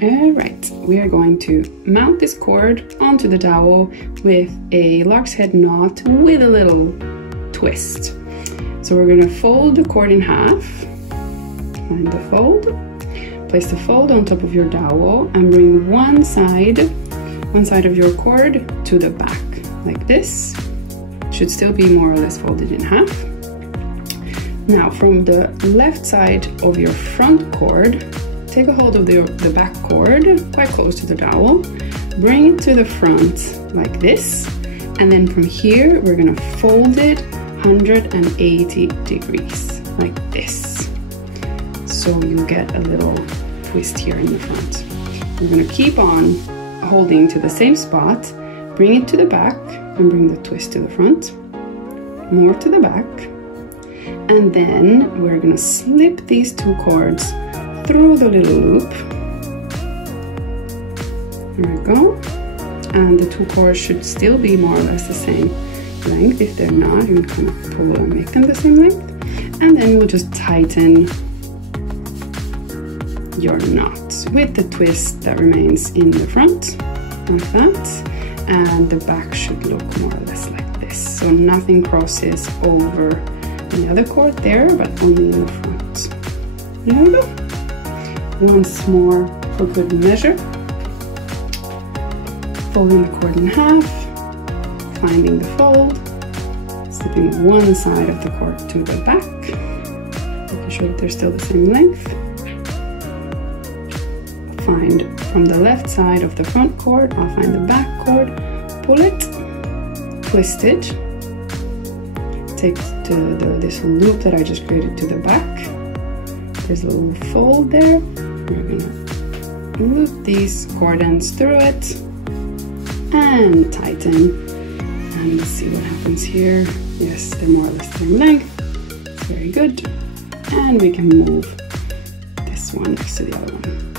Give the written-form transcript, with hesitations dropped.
Alright, we are going to mount this cord onto the dowel with a lark's head knot with a little twist. So we're going to fold the cord in half, find the fold, place the fold on top of your dowel and bring one side of your cord to the back, like this. Should still be more or less folded in half. Now from the left side of your front cord, take a hold of the back cord quite close to the dowel, bring it to the front like this, and then from here we're going to fold it 180 degrees like this. So you get a little twist here in the front. We're going to keep on holding to the same spot, bring it to the back and bring the twist to the front, more to the back, and then we're going to slip these two cords through the little loop. There we go. And the two cords should still be more or less the same length. If they're not, you can kind of pull and make them the same length. And then we'll just tighten your knot with the twist that remains in the front, like that. And the back should look more or less like this. So nothing crosses over the other cord there, but only in the front. There we go. Once more for good measure. Folding the cord in half, finding the fold, slipping one side of the cord to the back, making sure that they're still the same length. Find from the left side of the front cord, I'll find the back cord, pull it, twist it, take this loop that I just created to the back. There's a little fold there. We're gonna loop these cord ends through it and tighten. And let's see what happens here. Yes, they're more or less the same length. It's very good. And we can move this one next to the other one.